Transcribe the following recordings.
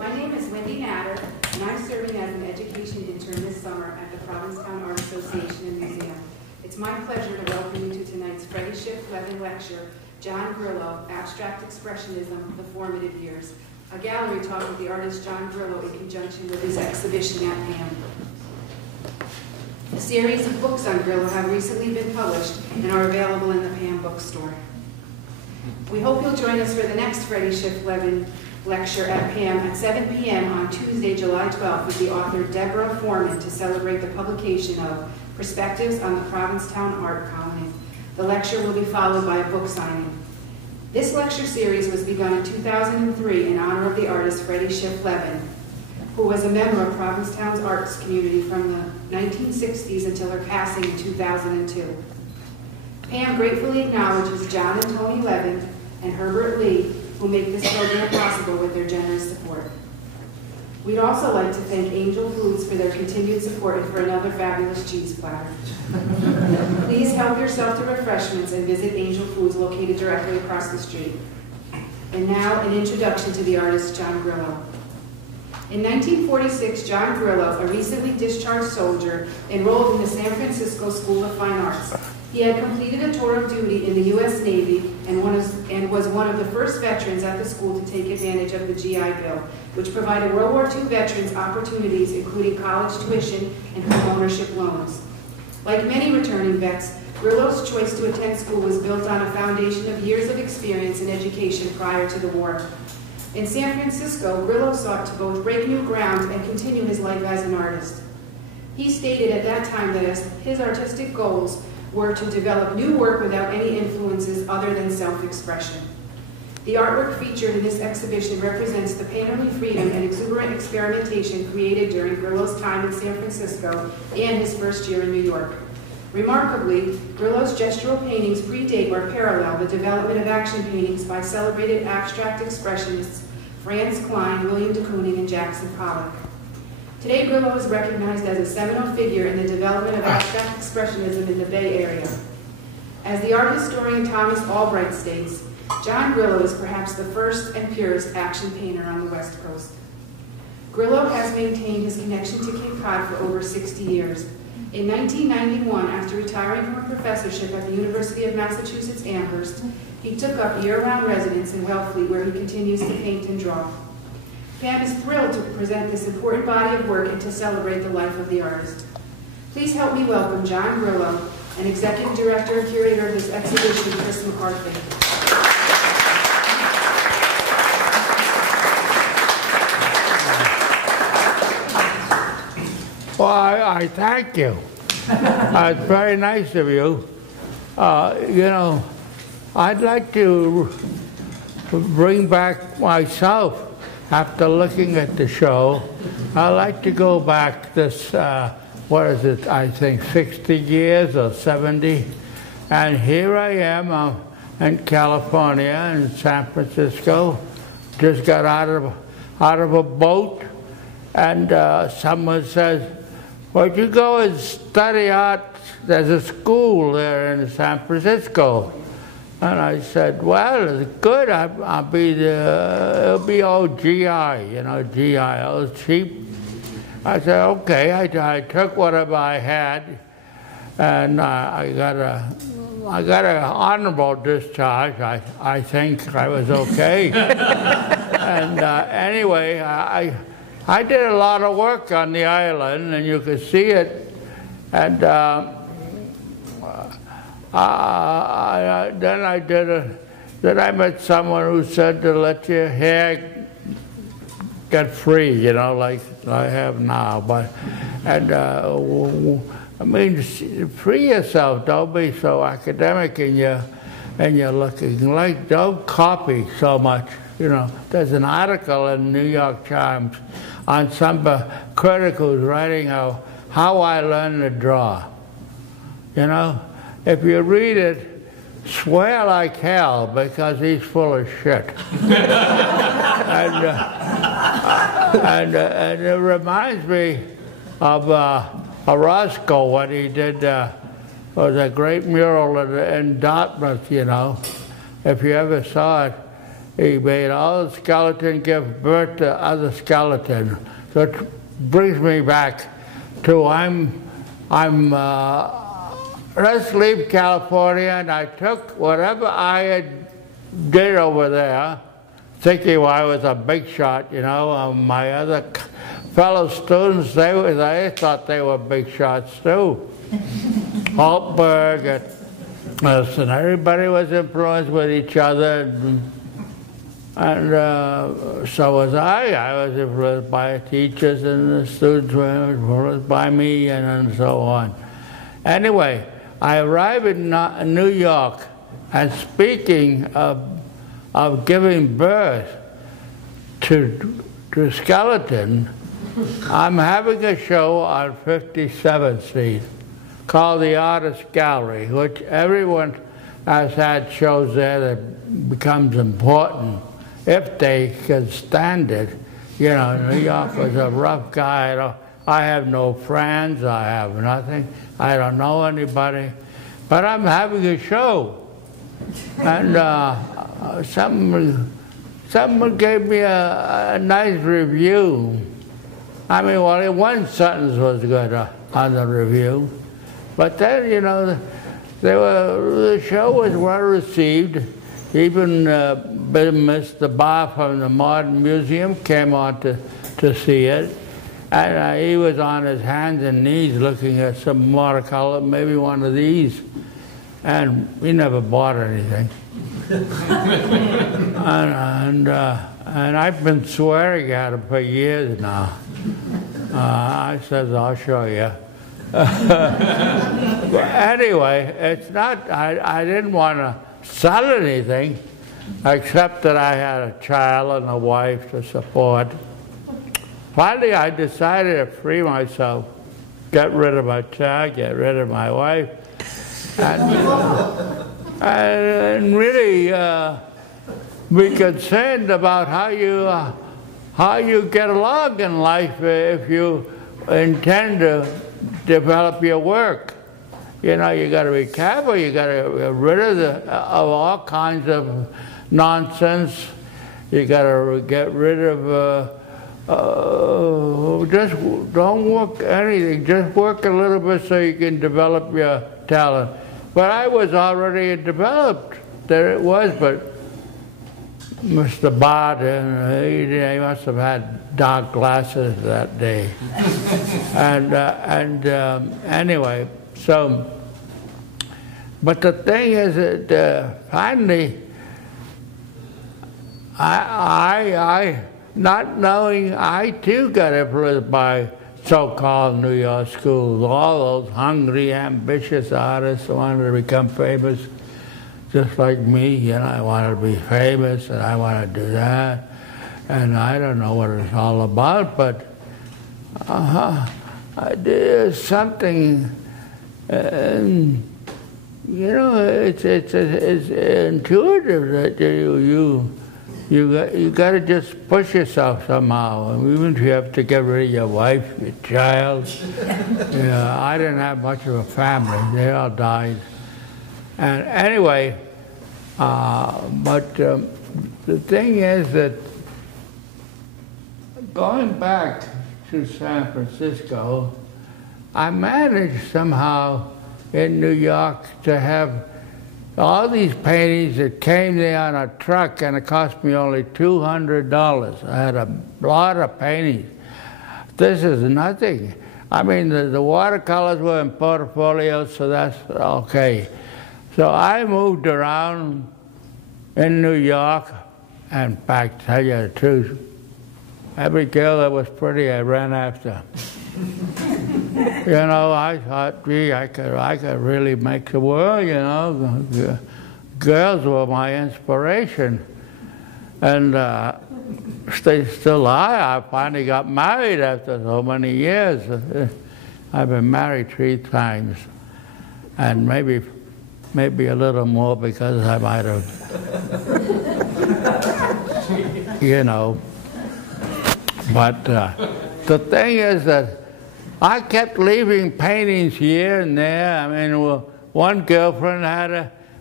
My name is Wendy Natter, and I'm serving as an education intern this summer at the Provincetown Art Association and Museum. It's my pleasure to welcome you to tonight's Freddie Schiff-Levin lecture, John Grillo, Abstract Expressionism, The Formative Years, a gallery talk with the artist John Grillo in conjunction with his exhibition at PAAM. A series of books on Grillo have recently been published and are available in the PAAM bookstore. We hope you'll join us for the next Freddie Schiff-Levin lecture at PAAM at 7 p.m. on Tuesday, July 12th with the author Deborah Foreman to celebrate the publication of Perspectives on the Provincetown Art Colony. The lecture will be followed by a book signing. This lecture series was begun in 2003 in honor of the artist Freddie Schiff-Levin, who was a member of Provincetown's arts community from the 1960s until her passing in 2002. PAAM gratefully acknowledges John and Tony Levin and Herbert Lee, who make this program possible with their generous support. We'd also like to thank Angel Foods for their continued support and for another fabulous cheese platter. Please help yourself to refreshments and visit Angel Foods located directly across the street. And now, an introduction to the artist John Grillo. In 1946, John Grillo, a recently discharged soldier, enrolled in the San Francisco School of Fine Arts. He had completed a tour of duty in the U.S. Navy and was one of the first veterans at the school to take advantage of the GI Bill, which provided World War II veterans opportunities including college tuition and home ownership loans. Like many returning vets, Grillo's choice to attend school was built on a foundation of years of experience in education prior to the war. In San Francisco, Grillo sought to both break new ground and continue his life as an artist. He stated at that time that his artistic goals were to develop new work without any influences other than self-expression. The artwork featured in this exhibition represents the painterly freedom and exuberant experimentation created during Grillo's time in San Francisco and his first year in New York. Remarkably, Grillo's gestural paintings predate or parallel the development of action paintings by celebrated abstract expressionists Franz Kline, William de Kooning, and Jackson Pollock. Today, Grillo is recognized as a seminal figure in the development of abstract expressionism in the Bay Area. As the art historian Thomas Albright states, John Grillo is perhaps the first and purest action painter on the West Coast. Grillo has maintained his connection to Cape Cod for over 60 years. In 1991, after retiring from a professorship at the University of Massachusetts Amherst, he took up year-round residence in Wellfleet, where he continues to paint and draw. PAAM is thrilled to present this important body of work and to celebrate the life of the artist. Please help me welcome John Grillo and Executive Director and Curator of this exhibition, Chris McCarthy. Well, I thank you. It's very nice of you. You know, I'd like to bring back myself after looking at the show. I'd like to go back this, what is it, I think 60 years or 70. And here I am in California, in San Francisco. Just got out of a boat, and someone says, "Well, you go and study art. There's a school there in San Francisco." And I said, "Well, it's good. I'll be it'll be all GI, you know, GI, cheap." I said, "Okay." I took whatever I had, and I got an honorable discharge. I think I was okay. And anyway, I did a lot of work on the island, and you could see it. And then I met someone who said to let your hair get free, you know, like I have now. I mean, free yourself. Don't be so academic in your looking. Like, don't copy so much. You know, there's an article in the New York Times on some critic who's writing how I learned to draw. You know, if you read it, swear like hell because he's full of shit. and it reminds me of Orozco, what he did was a great mural in Dartmouth, you know. If you ever saw it, he made all the skeleton give birth to other skeleton. So it brings me back to let's leave California, and I took whatever I did over there, thinking I was a big shot, you know. My other fellow students, they thought they were big shots too. Holtberg and everybody was influenced with each other, and so was I. I was influenced by teachers, and the students were influenced by me, and so on. Anyway, I arrived in New York, and speaking of giving birth to skeleton, I'm having a show on 57th Street called the Artist Gallery, which everyone has had shows there that becomes important if they can stand it. You know, New York was a rough guy. I have no friends, I have nothing, I don't know anybody, but I'm having a show. And someone gave me a nice review. I mean, well, one sentence was good on the review, but then, you know, the show was well received. Even Mr. Barr from the Modern Museum came on to see it. And he was on his hands and knees looking at some watercolor, maybe one of these. And he never bought anything. and I've been swearing at him for years now. I said, I'll show you. But anyway, it's not, I didn't want to sell anything, except that I had a child and a wife to support. Finally, I decided to free myself, get rid of my child, get rid of my wife, and really be concerned about how you get along in life if you intend to develop your work. You know, you got to be careful. You got to get rid of all kinds of nonsense. You got to get rid of. Just don't work anything. Just work a little bit so you can develop your talent. But I was already developed. There it was. But Mr. Bart, he must have had dark glasses that day. Anyway, so. But the thing is that finally, I not knowing, I too got influenced by so-called New York schools. All those hungry, ambitious artists who wanted to become famous, just like me. You know, I wanted to be famous, and I want to do that. And I don't know what it's all about, but there's something. You know, it's intuitive that you got to just push yourself somehow, even if you have to get rid of your wife, your child. I didn't have much of a family; they all died. And anyway, but the thing is that going back to San Francisco, I managed somehow in New York to have all these paintings that came there on a truck, and it cost me only $200. I had a lot of paintings. This is nothing. I mean, the watercolors were in portfolios, so that's okay. So I moved around in New York, and in fact, to tell you the truth, every girl that was pretty, I ran after. You know, I thought, gee, I could really make the world, you know. The girls were my inspiration. And they still are. I finally got married after so many years. I've been married 3 times. And maybe a little more because I might have, you know. But the thing is that I kept leaving paintings here and there. I mean, one girlfriend had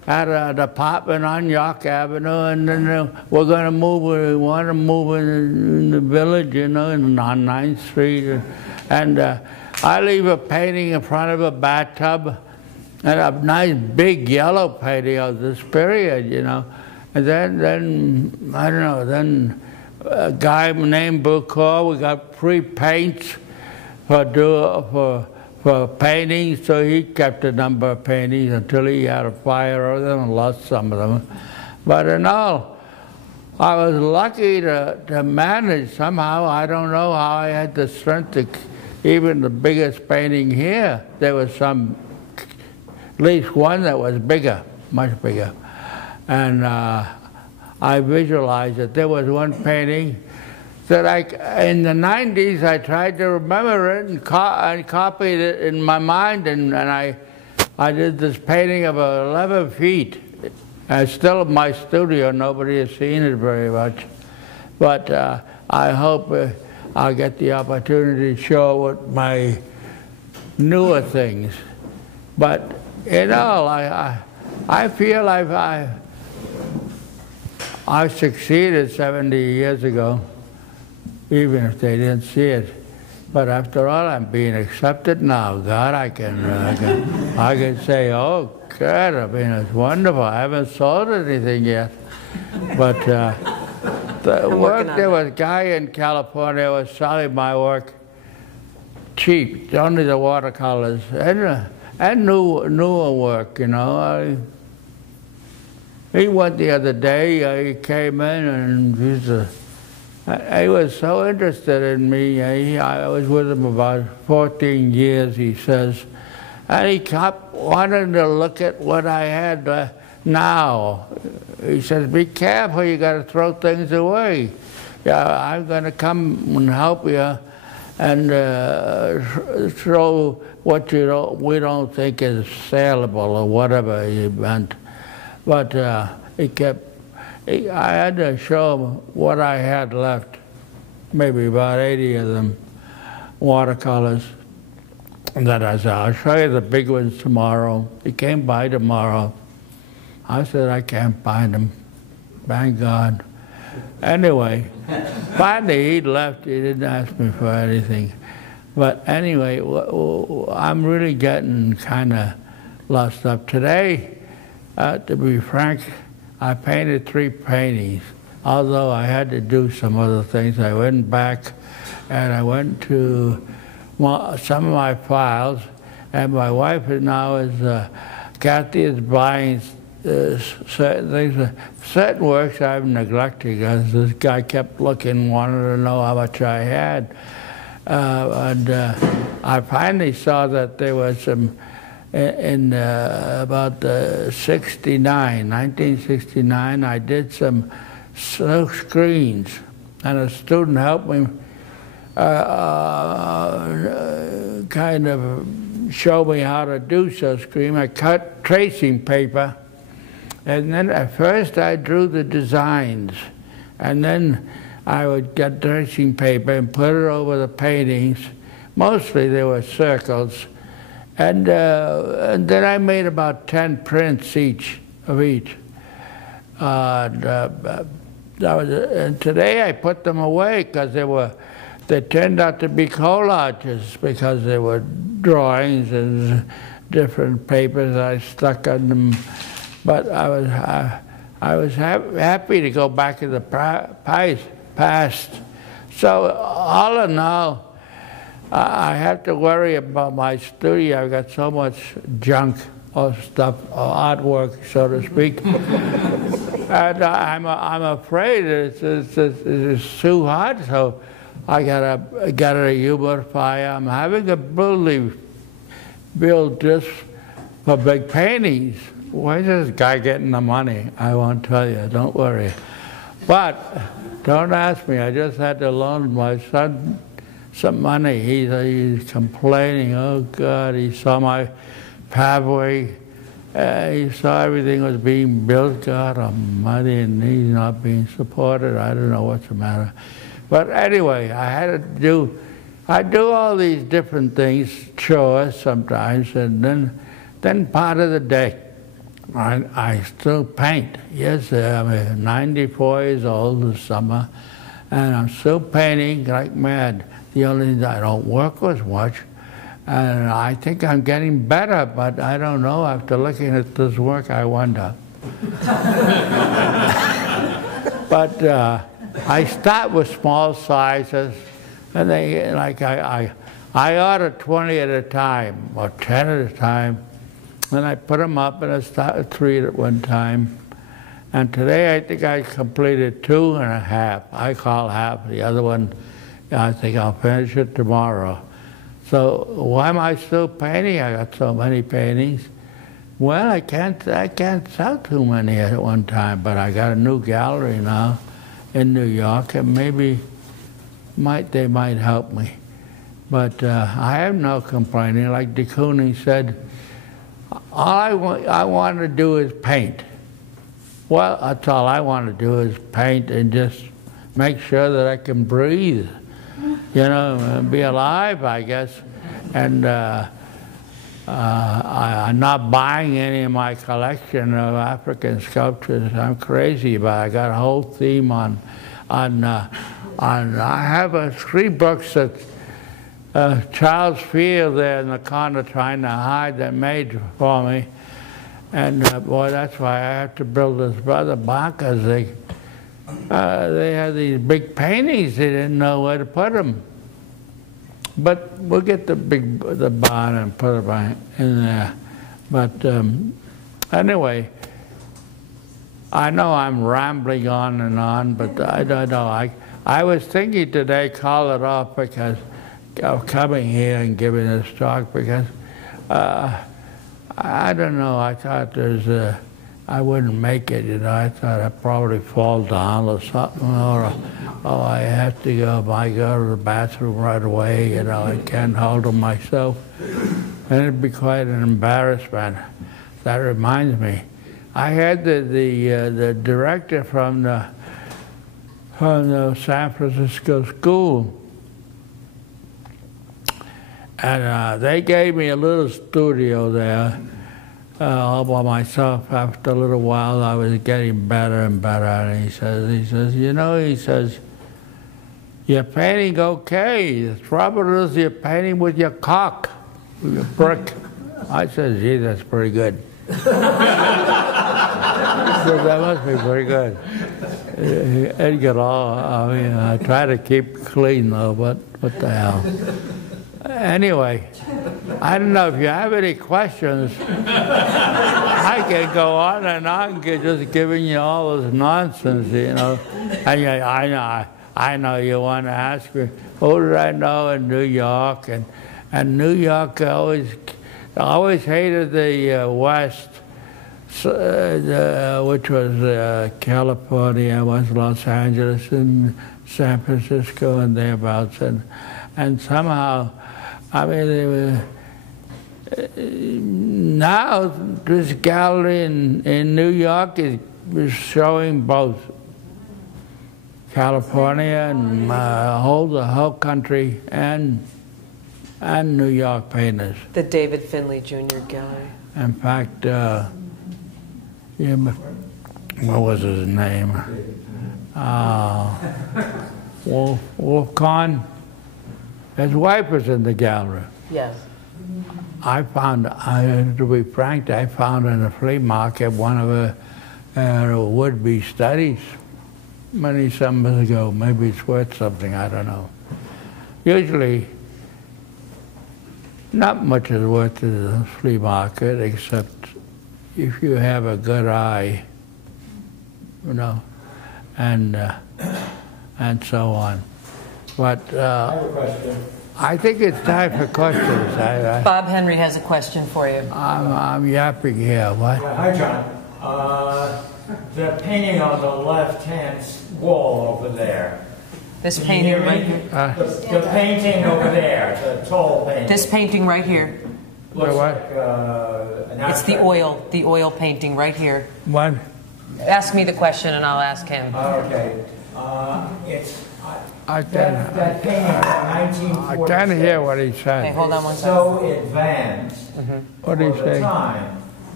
had an apartment on York Avenue, and then we're going to move. We want to move in the village, you know, on 9th Street, and I leave a painting in front of a bathtub, and a nice big yellow painting of this period, you know, and then I don't know. Then a guy named Bucor, we got free paints for paintings, so he kept a number of paintings until he had a fire of them and lost some of them. But in all, I was lucky to manage somehow. I don't know how I had the strength to, even the biggest painting here, there was at least one that was bigger, much bigger. And I visualized it. There was one painting that in the 90s, I tried to remember it and copied it in my mind, and I did this painting of 11 feet. And it's still in my studio. Nobody has seen it very much. But I hope I'll get the opportunity to show what my newer things. But in all, I feel I succeeded 70 years ago, even if they didn't see it. But after all, I'm being accepted now. God, I can say, oh, God, I mean, it's wonderful. I haven't sold anything yet. But the work, there was a guy in California who was selling my work cheap, only the watercolors, and newer work, you know. He went the other day, he came in and he was so interested in me. I was with him about 14 years, he says. And he kept wanting to look at what I had now. He says, be careful, you got to throw things away. Yeah, I'm going to come and help you and throw what we don't think is saleable or whatever he meant. But I had to show him what I had left, maybe about 80 of them, watercolors. And then I said, I'll show you the big ones tomorrow. He came by tomorrow. I said, I can't find them. Vanguard. Anyway, finally he left. He didn't ask me for anything. But anyway, I'm really getting kind of lost up. Today, to be frank, I painted 3 paintings. Although I had to do some other things, I went back and I went to some of my files, and my wife now is, Kathy is buying certain things, certain works I've neglected because this guy kept looking, wanted to know how much I had. And I finally saw that there was some, in about 1969, I did some silk screens, and a student helped me kind of show me how to do silk screen. I cut tracing paper, and then at first I drew the designs, and then I would get tracing paper and put it over the paintings. Mostly they were circles, and then I made about 10 prints of each. And today I put them away because they turned out to be collages because they were drawings and different papers I stuck on them. But I was happy to go back in the past. So all in all, I have to worry about my studio. I've got so much junk or stuff, or artwork, so to speak. And I'm afraid it's too hot, so I got a humidifier. I'm having a building built just for big paintings. Where's this guy getting the money? I won't tell you, don't worry. But don't ask me, I just had to loan my son some money. He's complaining, oh God, he saw my pathway. He saw everything was being built, God almighty, and he's not being supported. I don't know what's the matter. But anyway, I do all these different things, chores sometimes, and then part of the day, I still paint. Yes, I'm 94 years old this summer, and I'm still painting like mad. The only thing I don't work as much, and I think I'm getting better, but I don't know. After looking at this work, I wonder. But I start with small sizes, and they I order 20 at a time or 10 at a time, and I put them up, and I start with 3 at one time. And today I think I completed 2.5. I call half. The other one, I think I'll finish it tomorrow. So why am I still painting? I got so many paintings. Well, I can't sell too many at one time, but I got a new gallery now in New York, and maybe they might help me. But I have no complaining. Like de Kooning said, all I want to do is paint. Well, that's all I want to do is paint and just make sure that I can breathe, you know, and be alive, I guess. And I'm not buying any of my collection of African sculptures. I'm crazy about it. I got a whole theme on I have 3 books that Charles Field there in the corner trying to hide that made for me. And boy, that's why I have to build this Brother Bancas. They had these big paintings. They didn't know where to put them. But we'll get the barn and put it in there. But anyway, I know I'm rambling on, but I don't know. I was thinking today, call it off because of coming here and giving this talk, because I don't know. I thought I wouldn't make it, you know. I thought I'd probably fall down or something, or I have to go to the bathroom right away, you know. I can't hold them myself, and it'd be quite an embarrassment. That reminds me, I had the director from the San Francisco school. And they gave me a little studio there all by myself. After a little while, I was getting better and better. And he says, you know, you're painting okay. The trouble is you're painting with your cock, with your brick. I said, gee, that's pretty good. So that must be pretty good. It'd get all, I try to keep it clean though, but what the hell. Anyway, I don't know if you have any questions. I can go on and on just giving you all this nonsense, you know. And I know you want to ask me, who did I know in New York? And New York always hated the West, which was California, was Los Angeles and San Francisco and thereabouts. And somehow, I mean, now this gallery in New York is showing both California and the whole country and New York painters. The David Finley Jr. Gallery. In fact, what was his name? Wolf Kahn. His wife was in the gallery. Yes. I found, to be frank, I found in a flea market one of her would-be studies many summers ago. Maybe it's worth something, I don't know. Usually, not much is worth in the flea market, except if you have a good eye, you know, and so on. But I have a question. I think it's time for questions. Bob Henry has a question for you. I'm yapping here. What? Yeah, hi, John. The painting on the left-hand wall over there. This painting right here. The painting over there, the tall painting. This painting right here. Looks what? like an It's the oil painting right here. What? Ask me the question and I'll ask him. Okay. It's I that painting from 1946. I can't hear what he said. Okay, hold on one second. So advanced What did he for the say? time.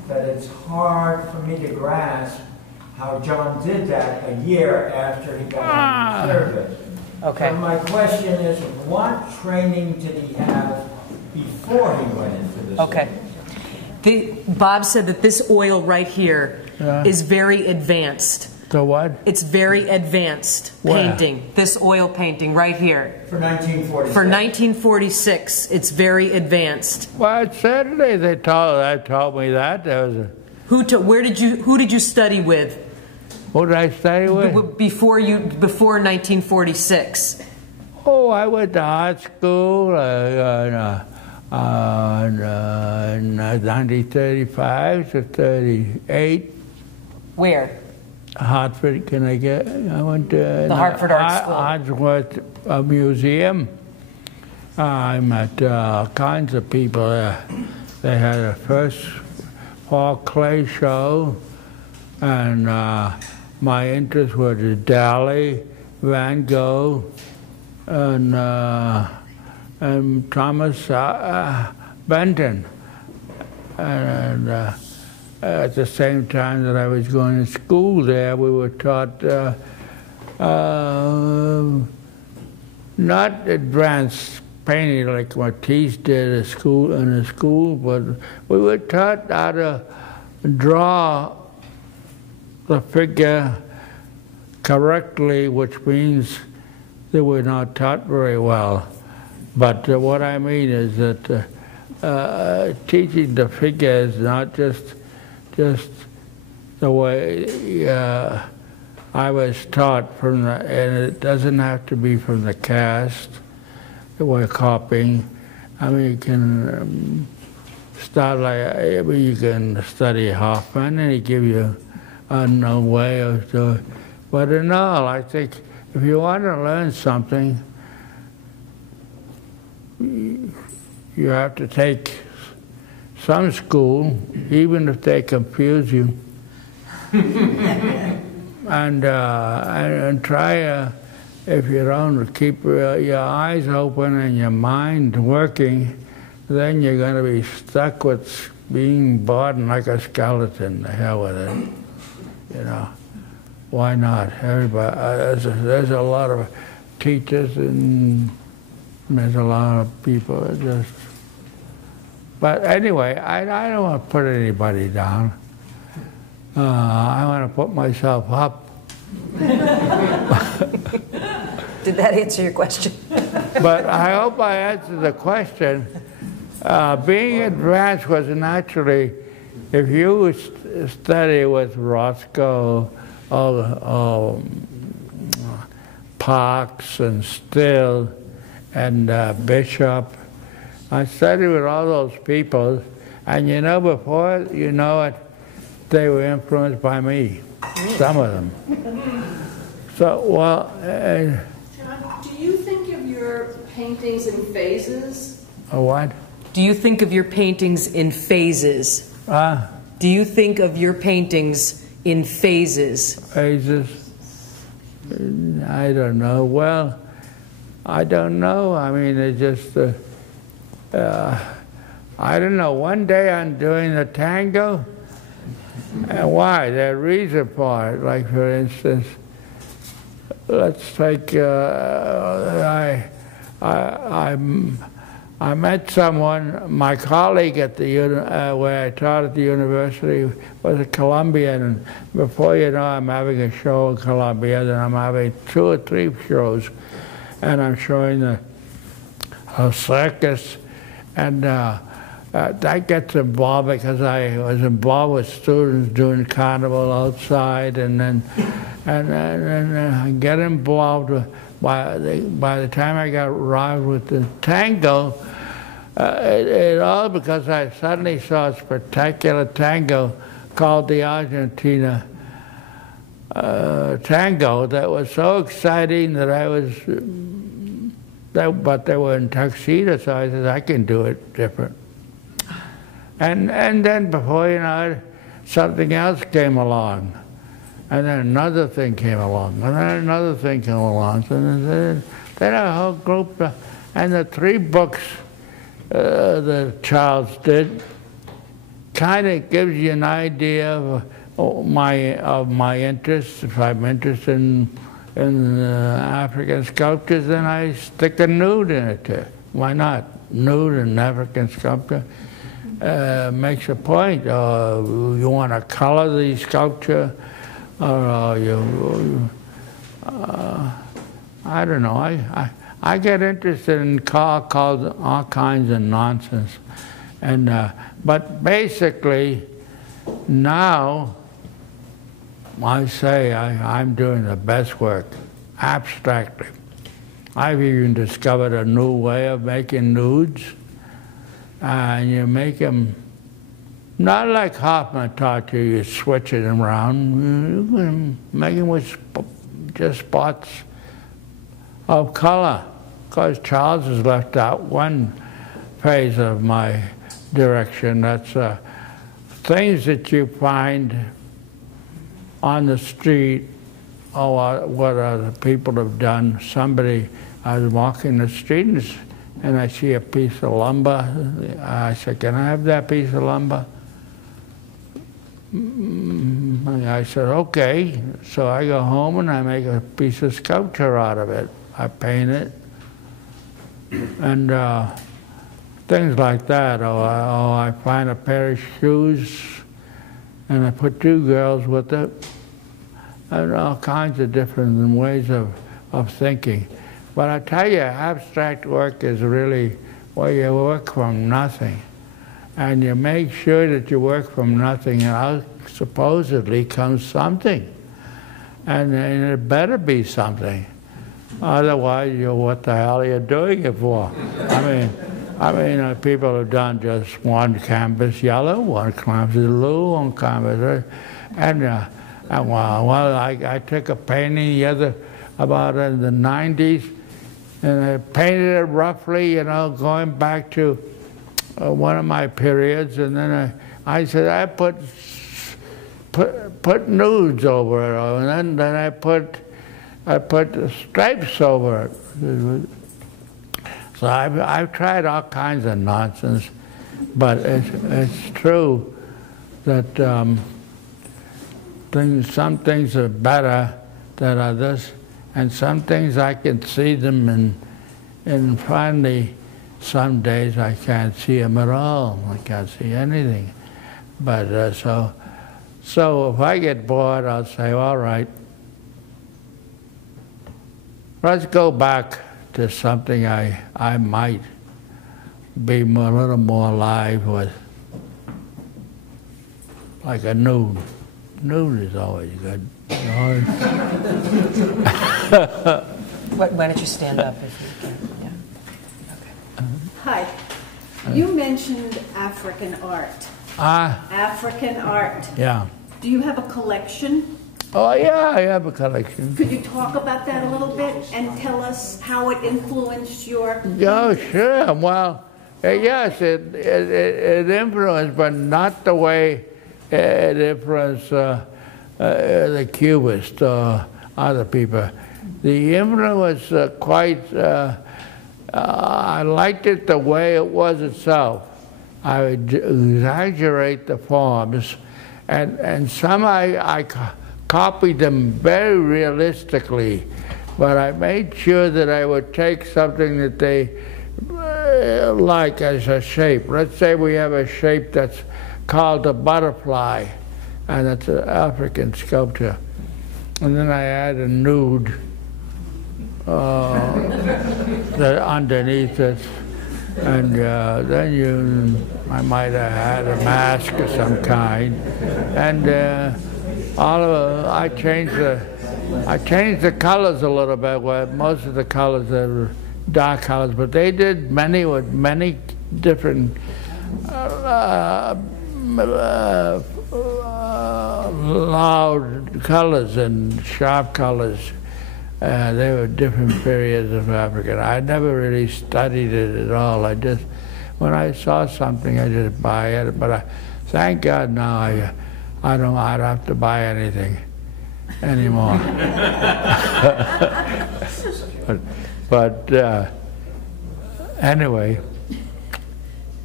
that it's hard for me to grasp how John did that a year after he got out of service. Okay. So my question is, what training did he have before he went into this? Okay. Bob said that this oil right here is very advanced. So what? It's very advanced painting. This oil painting right here. For 1946. For 1946, it's very advanced. Well, Saturday they told me that. There was a, who did you study with? who did I study with? Before 1946. Oh, I went to art school in 1935 to 38. Where? Hartford, Connecticut. I went to The Hartford Art School. Hartford Museum. I met all kinds of people there. They had a first fall clay show, and my interests were the Dali, Van Gogh, and Thomas Benton. And at the same time that I was going to school there, we were taught not advanced painting like Matisse did at school, but we were taught how to draw the figure correctly, which means they were not taught very well. But what I mean is that teaching the figure is not just the way I was taught from the, and it doesn't have to be from the cast, the way copying. I mean, you can start like, you can study Hoffman and he give you a way of doing it. But in all, I think if you want to learn something, you have to take some school, even if they confuse you, and try, if you don't keep your eyes open and your mind working, then you're going to be stuck with being bored like a skeleton. The hell with it, you know. Why not? Everybody, there's a lot of teachers and there's a lot of people that just. But anyway, I don't want to put anybody down. I want to put myself up. Did that answer your question? But I hope I answered the question. Being advanced was naturally, if you study with Rothko, Parks and Still and Bishop, I studied with all those people, and you know, before you know it, they were influenced by me, some of them. So, well... John, do you think of your paintings in phases? A what? Do you think of your paintings in phases? Do you think of your paintings in phases? Phases? I don't know. Well, I don't know. I mean, it just... I don't know. One day I'm doing the tango, and why? There's a reason for it. Like, for instance, let's take, I met someone, my colleague at the where I taught at the university was a Colombian, and before you know, I'm having a show in Colombia, then I'm having 2 or 3 shows, and I'm showing a circus, and that gets involved because I was involved with students doing carnival outside, and then I get involved with, by the time I got arrived with the tango, it all because I suddenly saw a spectacular tango called the Argentina tango that was so exciting that I was, but they were in tuxedos, so I said, I can do it different. And then before you know it, something else came along. And then another thing came along, and then another thing came along. And then a whole group, and the 3 books that Charles did, kind of gives you an idea of my interests. If I'm interested in African sculptures, then I stick a nude in it too. Why not? Nude and African sculpture makes a point. You want to color the sculpture, or I don't know. I get interested in called all kinds of nonsense, and but basically now I say I'm doing the best work abstractly. I've even discovered a new way of making nudes, and you make them not like Hoffman taught you. You switch it around. You can make them with just spots of color. Because Charles has left out one phase of my direction. That's things that you find on the street, or what other people have done. I was walking the street and I see a piece of lumber. I said, "Can I have that piece of lumber?" I said, "Okay." So I go home and I make a piece of sculpture out of it. I paint it. And things like that. I find a pair of shoes and I put two girls with it. And all kinds of different ways of thinking. But I tell you, abstract work is really where you work from nothing. And you make sure that you work from nothing, and out supposedly comes something. And it better be something. Otherwise, what the hell are you doing it for? I mean, people have done just one canvas yellow, one canvas blue, one canvas, and I took a painting about in the 90s, and I painted it roughly, going back to one of my periods, and then I said I put nudes over it, and then I put stripes over it. So I've tried all kinds of nonsense, but it's true that some things are better than others, and some things I can see them, and finally some days I can't see them at all. I can't see anything. But so if I get bored, I'll say, all right, let's go back to something I might be a little more alive with, like a nude. Nude is always good. Why don't you stand up if you can? Yeah. Okay. Hi. You mentioned African art. African art. Yeah. Do you have a collection? Oh, yeah, I have a collection. Could you talk about that a little bit and tell us how it influenced your... Oh, sure. Well, yes, it influenced, but not the way it influenced the Cubists or other people. The influence was quite... I liked it the way it was itself. I would exaggerate the forms, and some I copied them very realistically, but I made sure that I would take something that they like as a shape. Let's say we have a shape that's called a butterfly, and it's an African sculpture. And then I add a nude that underneath it, and then I might have had a mask of some kind, and I changed the colors a little bit. Where most of the colors are dark colors, but they did many with many different loud colors and sharp colors. They were different periods of Africa. I never really studied it at all. When I saw something, I just buy it. But thank God now I don't have to buy anything anymore. but anyway,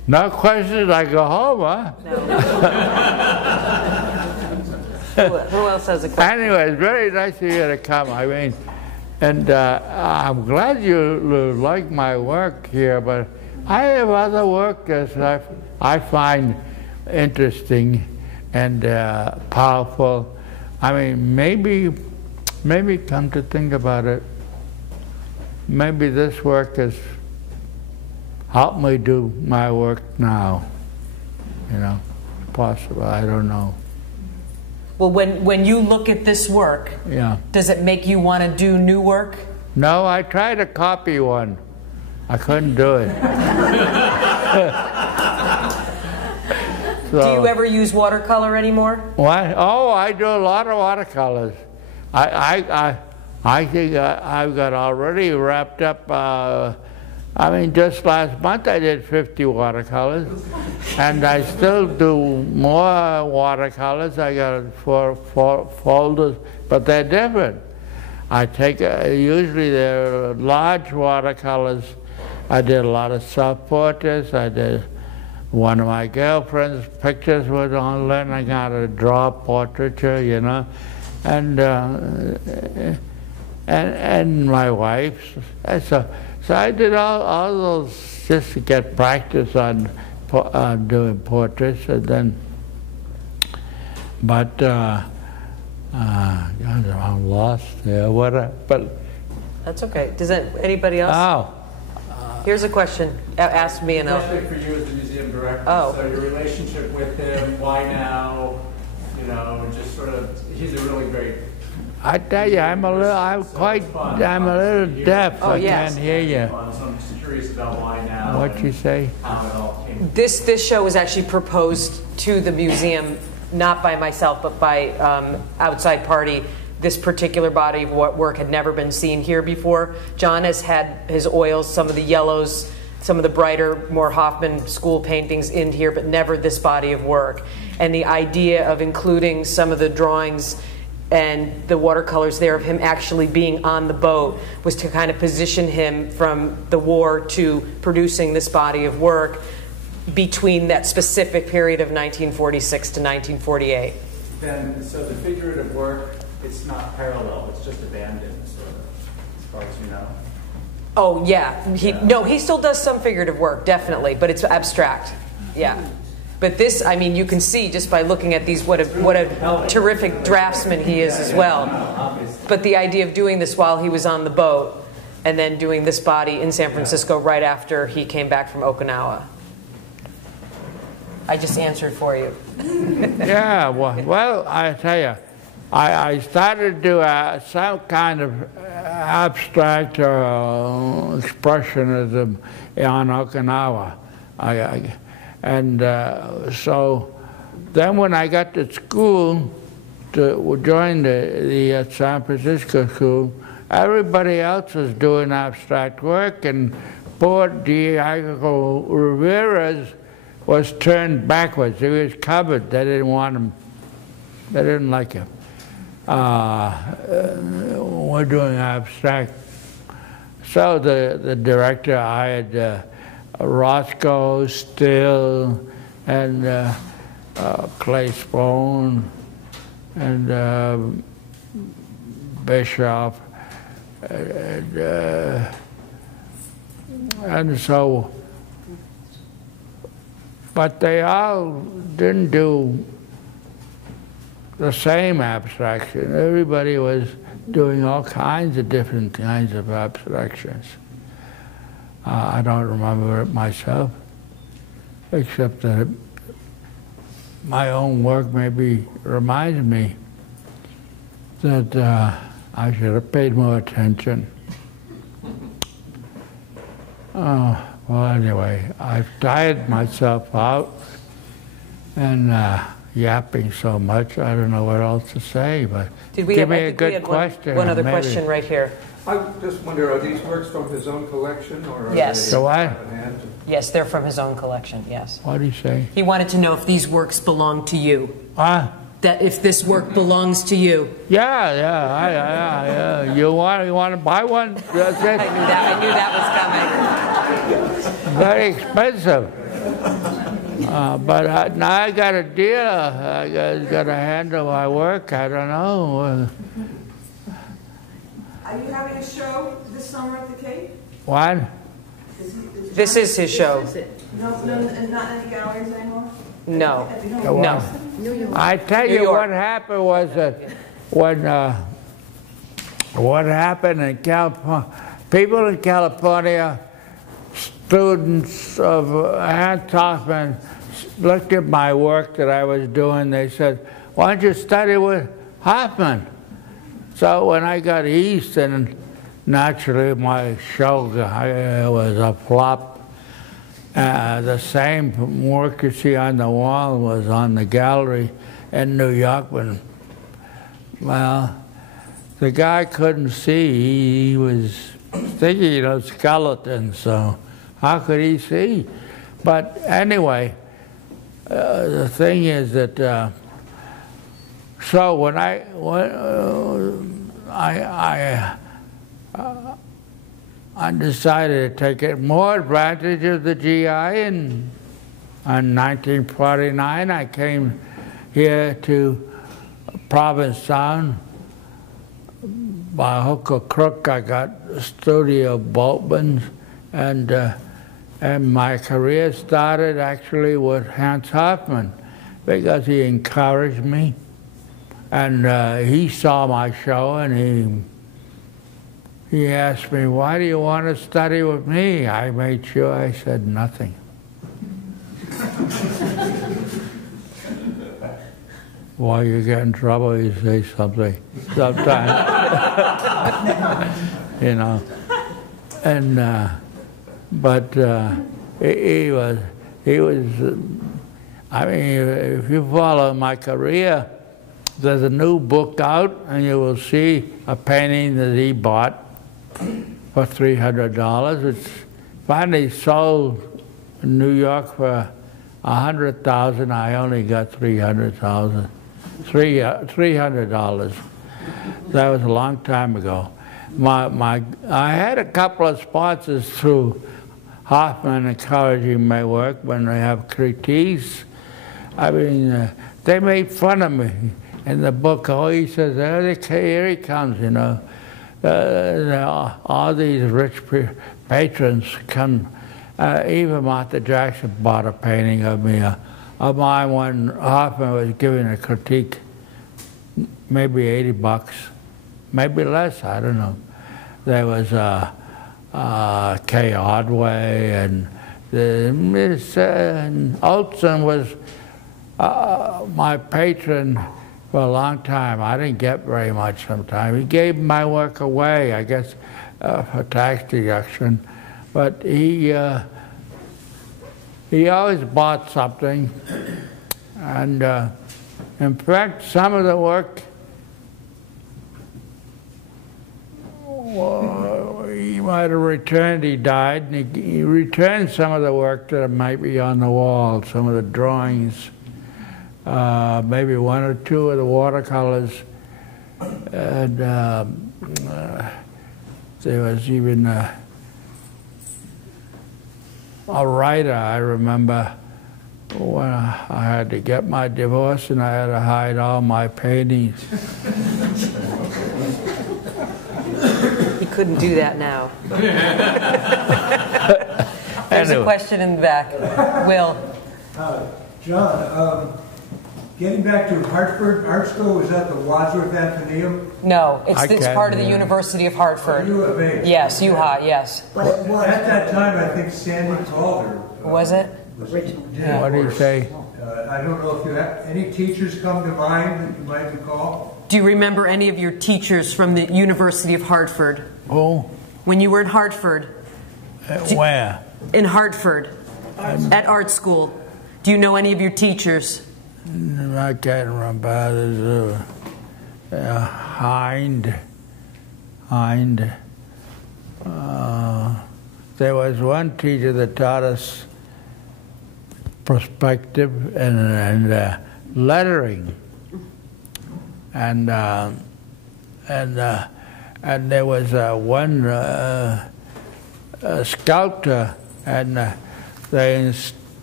No questions, I go home, huh? Who else has a question? Anyway, it's very nice of you to come. I mean, and I'm glad you like my work here, but I have other work that I find interesting and powerful. I mean, maybe come to think about it, maybe this work has helped me do my work now. You know, possible, I don't know. Well, when you look at this work, Yeah. does it make you want to do new work? No, I tried to copy one. I couldn't do it. So, Do you ever use watercolor anymore? what? Oh, I do a lot of watercolors. I think I've got already wrapped up. I mean, just last month I did 50 watercolors, and I still do more watercolors. I got 4 folders, but they're different. I take usually they're large watercolors. I did a lot of self-portraits. I did one of my girlfriend's pictures was on learning how to draw portraiture, you know, and my wife's. So I did all those just to get practice on doing portraits, and then. But God, I'm lost there. But That's okay. Does anybody else? oh. Here's a question. Ask me and I'll. Especially for you as the museum director. Oh. So your relationship with him, why now? You know, just sort of, he's a really great. I tell you, I'm a little deaf. Oh, I yes. can't hear you. So I'm just curious about why now. What you say? How it all came. This show was actually proposed to the museum, not by myself, but by outside party. This particular body of work had never been seen here before. John has had his oils, some of the yellows, some of the brighter, more Hoffman school paintings in here, but never this body of work. And the idea of including some of the drawings and the watercolors there of him actually being on the boat was to kind of position him from the war to producing this body of work between that specific period of 1946 to 1948. Then, so the figurative work, it's not parallel, it's just abandoned, sort of, as far as you know. Oh yeah, he still does some figurative work, definitely, but it's abstract. Yeah, but this, I mean, you can see just by looking at these what a terrific draftsman he is as well. But the idea of doing this while he was on the boat, and then doing this body in San Francisco right after he came back from Okinawa. I just answered for you. Yeah, well, I tell you, I started to do some kind of abstract expressionism on Okinawa. So then when I got to school, to join the San Francisco school, everybody else was doing abstract work, and poor Diego Rivera's was turned backwards. He was covered. They didn't want him. They didn't like him. We're doing abstract. So the director hired Roscoe Still and Clay Spohn and Bischoff and so, but they all didn't do the same abstraction. Everybody was doing all kinds of different kinds of abstractions. I don't remember it myself, except that my own work maybe reminds me that I should have paid more attention. Well, anyway, I've tired myself out and yapping so much, I don't know what else to say, but give me a good question. One other maybe. question right here. I just wonder, are these works from his own collection, or are Yes. they So what? secondhand? Yes, they're from his own collection, yes. What do you say? He wanted to know if these works belong to you. That if this work belongs to you. Yeah. You want to buy one? That's it. I knew that was coming. Very expensive. But now I got a deal. I got to handle my work. I don't know. Are you having a show this summer at the Cape? What? This is his show. No, and not any galleries anymore? No. No. I tell New you York. what happened was that when what happened in California, people in California, students of Hans Hofmann, looked at my work that I was doing. They said, "Why don't you study with Hofmann?" So when I got east, and naturally my show was a flop. The same work you see on the wall was on the gallery in New York. Well, the guy couldn't see. He was thinking of skeletons, so how could he see? But anyway, the thing is that so when I decided to take more advantage of the GI, and in 1949 I came here to Provincetown. By hook or crook, I got Studio Boltman's, and my career started actually with Hans Hofmann because he encouraged me, and he saw my show, and he asked me, "Why do you want to study with me?" I made sure I said nothing. Why you get in trouble, you say something sometimes. You know. And but he was I mean, if you follow my career, there's a new book out, and you will see a painting that he bought for $300. It's finally sold in New York for $100,000. I only got $300,000. $300. That was a long time ago. I had a couple of sponsors through Hofmann encouraging my work when they have critiques. I mean, they made fun of me in the book. Oh, he says, here he comes, you know. All these rich patrons come. Even Martha Jackson bought a painting of me, of mine when Hofmann was giving a critique, maybe $80, maybe less, I don't know. There was Kay Ordway, and Miss Olson was my patron for a long time. I didn't get very much sometimes. He gave my work away, I guess, for tax deduction. But he always bought something. And in fact, some of the work, he might have returned, he died, and he returned some of the work that might be on the wall, some of the drawings. Maybe one or two of the watercolors, and there was even a writer, I remember, when I had to get my divorce and I had to hide all my paintings. He couldn't do that now. There's Anyway. a question in the back. Will. John, getting back to Hartford Art School, was that the Wadsworth Athenaeum? No, it's can't part of the remember. University of Hartford. U of A. Yes, UHA, yes. Well, at that time, I think Sandy Calder. Was it? Yeah. What do you say? I don't know if you have any teachers come to mind that you might recall. Do you remember any of your teachers from the University of Hartford? Oh, When you were in Hartford? where? In Hartford, at art school. Do you know any of your teachers? I can't remember. There's Hind. There was one teacher that taught us perspective and lettering, and there was one sculptor, and they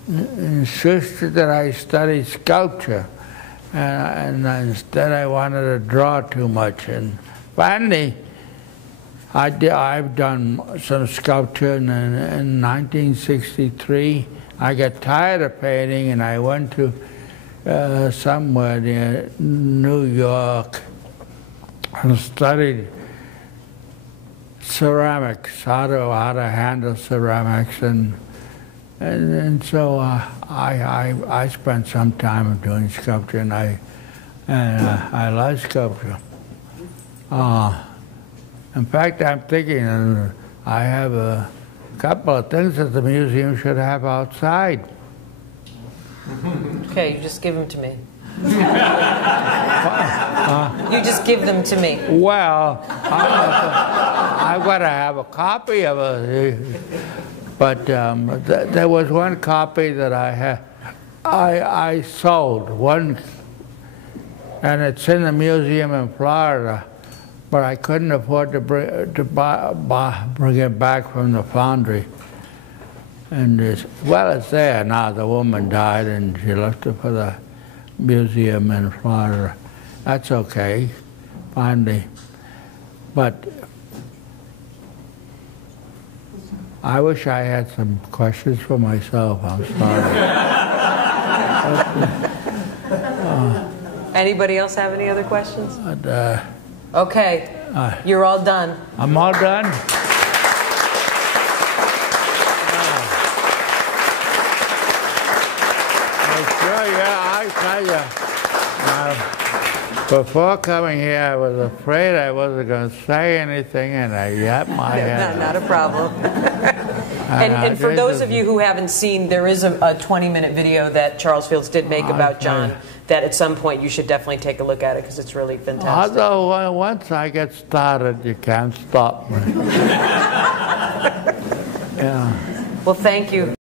insisted that I study sculpture, and instead I wanted to draw too much. And finally, I've done some sculpture in 1963. I got tired of painting, and I went to somewhere near New York and studied ceramics, how to handle ceramics, and so I spent some time doing sculpture, and I love sculpture. In fact, I'm thinking I have a couple of things that the museum should have outside. Okay, you just give them to me. You just give them to me. Well, I've got to have a copy of it. But there was one copy that I sold, one, and it's in the museum in Florida, but I couldn't afford to bring it back from the foundry. And it's there now. The woman died, and she left it for the museum in Florida. That's okay, finally. But I wish I had some questions for myself. I'm sorry. Anybody else have any other questions? Okay, you're all done. I'm all done? Sure, yeah, I tell you. Before coming here, I was afraid I wasn't going to say anything, and I yapped my head. Not a problem. And for those of you who haven't seen, there is a 20-minute video that Charles Fields did make about John that at some point you should definitely take a look at it because it's really fantastic. Although once I get started, you can't stop me. Yeah. Well, thank you.